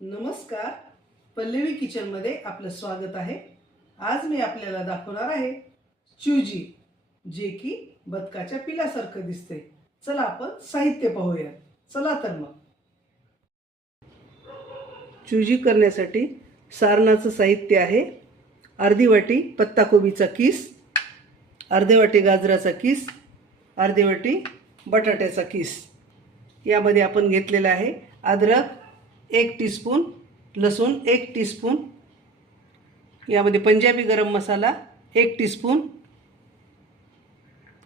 नमस्कार. पल्लवी किचनमध्ये आपलं स्वागत आहे. आज मी आपल्याला दाखवणार आहे चुजी जे की बदकाच्या पिलासारखं दिसते चला आपण साहित्य पाहूया. चला तर मग. चुजी करण्यासाठी सारणाचं साहित्य आहे. अर्धी वाटी पत्ताकोबीचा किस अर्धी वाटी गाजराचा किस अर्धी वाटी बटाट्याचा किस. यामध्ये आपण घेतलेला आहे अद्रक एक टीस्पून लसूण एक टीस्पून यामध्ये पंजाबी गरम मसाला एक टीस्पून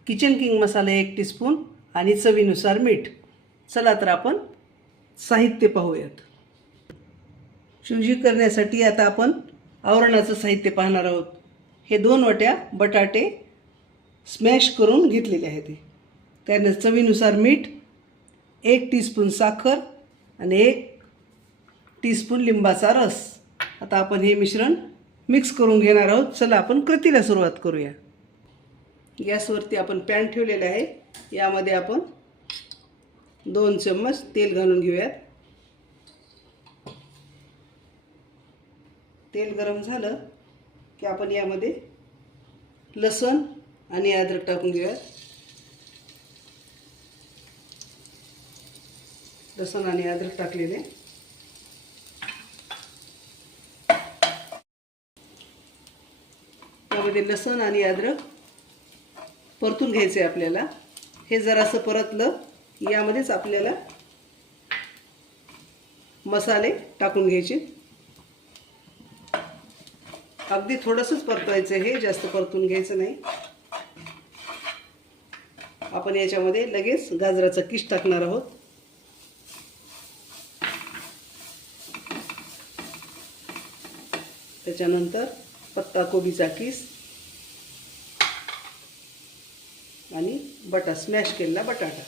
किचन किंग मसाला एक टीस्पून आणि चवीनुसार मीठ. चला तर आपण साहित्य पाहूयात. शिवजी करण्यासाठी आता आपण आवरणाचं साहित्य पाहणार आहोत. हे दोन वाट्या बटाटे स्मॅश करून घेतलेले आहेत त्यानं चवीनुसार मीठ एक टीस्पून साखर आणि एक टीस्पून लिंबाचा रस. आता आपण हे मिश्रण मिक्स करून घेणार आहोत. चला आपण कृतीला सुरुवात करूया. गॅसवरती आपण पॅन ठेवलेलं आहे. यामध्ये आपण दोन चम्मच तेल घालून घेऊयात. तेल गरम झालं की आपण यामध्ये लसण आणि अद्रक टाकून घेऊयात. लसण आणि अद्रक टाकलेले. त्यामध्ये लसूण आणि अद्रक परतून घ्यायचे आपल्याला. हे जरासं परतलं यामध्येच आपल्याला मसाले टाकून घ्यायचे. अगदी थोडंसंच परतवायचं हे जास्त परतून घ्यायचं नाही. आपण याच्यामध्ये लगेच गाजराचा किस टाकणार आहोत. त्याच्यानंतर पत्ता कोबीचा किस. आणि बटा स्मॅश केलेला बटाटा.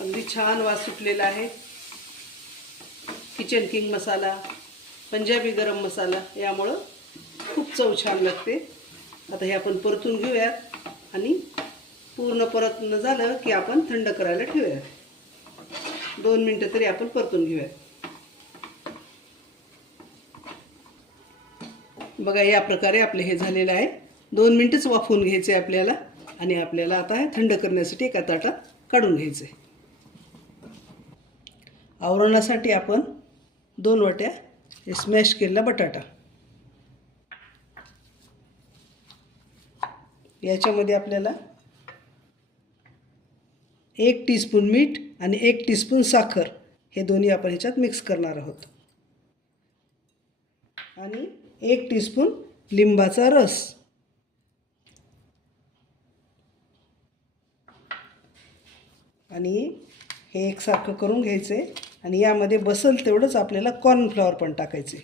अगदी छान वास सुटलेला आहे. किचन किंग मसाला पंजाबी गरम मसाला यामुळं खूप चव छान लागते. आता हे आपण परतून घेऊयात आणि पूर्ण परतणं झालं की आपण थंड करायला ठेवूयात. दोन मिनटं तरी आपण परतून घेऊयात. बघा या प्रकारे आपले हे झालेलं आहे. दोन मिनटंच वाफवून घ्यायचे आपल्याला. आणि आपल्याला आता हे थंड करण्यासाठी एका ताटात काढून घ्यायचे आवरणासाठी आपण दोन वाट्या हे स्मॅश केलेला बटाटा. याच्यामध्ये आपल्याला एक टीस्पून मीठ आणि एक टीस्पून साखर हे दोन्ही आपण ह्याच्यात मिक्स करणार आहोत. आणि एक टीस्पून लिंबाचा रस. आणि हे एकसारखं करून घ्यायचे. आणि यामध्ये बसल तेवढंच आपल्याला कॉर्नफ्लॉवर पण टाकायचे.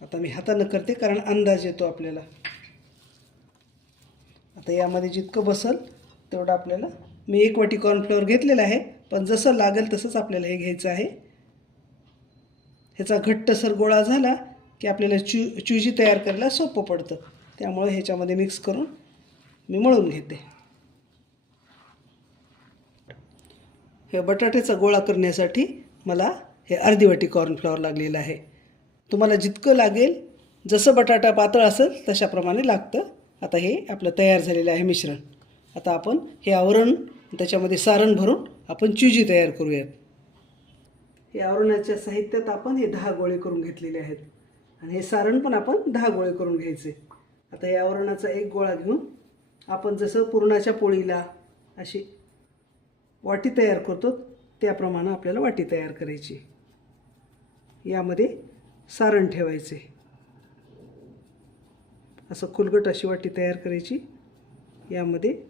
आता मी हातानं करते कारण अंदाज येतो आपल्याला. आता यामध्ये जितकं बसल तेवढं आपल्याला मी एक वाटी कॉर्नफ्लॉवर घेतलेलं आहे पण जसं लागेल तसंच आपल्याला हे घ्यायचं आहे. ह्याचा घट्टसर गोळा झाला की आपल्याला चु चुजी तयार करायला सोपं पडतं. त्यामुळे ह्याच्यामध्ये मिक्स करून मी मळून घेते. हे बटाट्याचा गोळा करण्यासाठी मला हे अर्धी वाटी कॉर्नफ्लॉवर लागलेलं आहे. तुम्हाला जितकं लागेल जसं बटाटा पातळ असेल तशाप्रमाणे लागतं. आता हे आपलं तयार झालेलं आहे मिश्रण. आता आपण हे आवरण त्याच्यामध्ये सारण भरून आपण चुजी तयार करूयात. हे आवरणाच्या साहित्यात आपण हे दहा गोळे करून घेतलेले आहेत. आणि हे सारण पण आपण दहा गोळे करून घ्यायचे. आता या आवरणाचा एक गोळा घेऊन आपण जसं पुरणाच्या पोळीला अशी वाटी तयार करतो त्याप्रमाणे आपल्याला वाटी तयार करायची. यामध्ये सारण ठेवायचे. असं खुलगट अशी वाटी तयार करायची. यामध्ये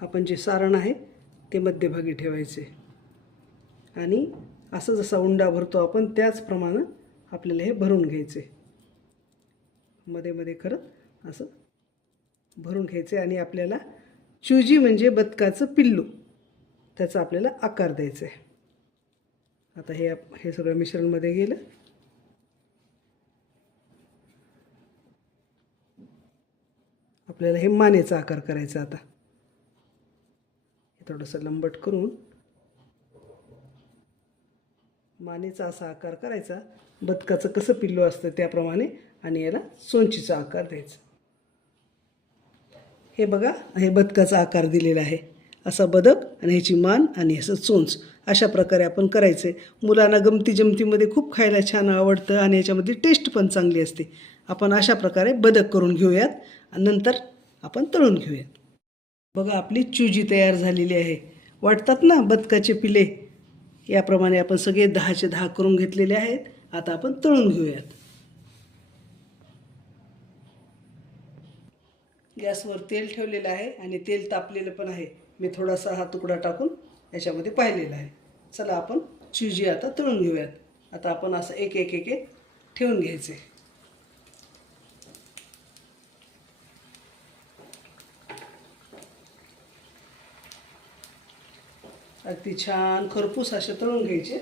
आपण जे सारण आहे ते मध्यभागी ठेवायचे. आणि असं जसा उंडा भरतो आपण त्याचप्रमाणे आपल्याला हे भरून घ्यायचे. मध्ये मध्ये करत असं भरून घ्यायचे आणि आपल्याला चुजी म्हणजे बदकाचं पिल्लू त्याचा आपल्याला आकार द्यायचा आहे. आता हे आप- हे सगळं मिश्रणमध्ये गेलं. आपल्याला हे मानेचा आकार करायचा आता. हे थोडंसं लंबट करून मानेचा असा आकार करायचा. बदकाचं कसं पिल्लू असतं त्याप्रमाणे आणि याला सोंचीचा आकार द्यायचा. हे बघा हे बदकाचा आकार दिलेला आहे. असा बदक आणि ह्याची मान आणि असं चोंच अशा प्रकारे आपण करायचे. मुलांना गमती जमतीमध्ये खूप खायला छान आवडतं आणि याच्यामध्ये टेस्ट पण चांगली असते. आपण अशा प्रकारे बदक करून घेऊयात आणि नंतर आपण तळून घेऊयात. बघा आपली चुजी तयार झालेली आहे. वाटतात ना बदकाचे पिले? याप्रमाणे आपण सगळे दहाचे दहा करून घेतलेले आहेत. आता आपण तळून घेऊयात. गॅसवर तेल ठेवलेलं आहे आणि तेल तापलेलं पण आहे. मी थोडासा हा तुकडा टाकून याच्यामध्ये पाहिलेला आहे. चला आपण चिजी आता तळून घेऊयात. आता आपण असं एक एक एक एक ठेवून घ्यायचे. अगदी छान खरपूस असे तळून घ्यायचे.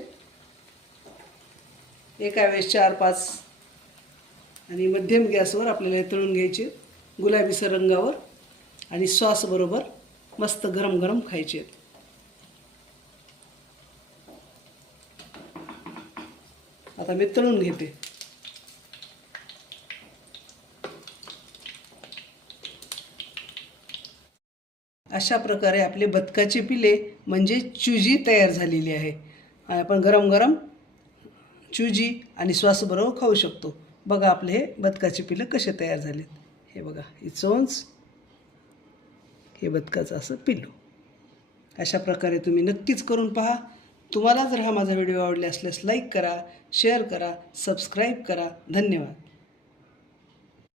एका वेळेस चार पाच आणि मध्यम गॅसवर आपल्याला हे तळून घ्यायचे. गुलाबीसर रंगावर आणि सॉसबरोबर मस्त गरम गरम खायचे. आता मी तळून घेते. अशा प्रकारे आपले बदकाचे पिले म्हणजे चुजी तयार झालेली आहे. आपण गरम गरम चुजी आणि श्वासबरोबर खाऊ शकतो. बघा आपले हे बदकाचे पिलं कसे तयार झालेत. हे बघा ही चोंच हे बदकाचं असं पिल्लू. अशा प्रकारे तुम्ही नक्कीच करून पहा. तुम्हाला जर हा माझा व्हिडिओ आवडला असल्यास लाईक करा शेअर करा सबस्क्राईब करा. धन्यवाद.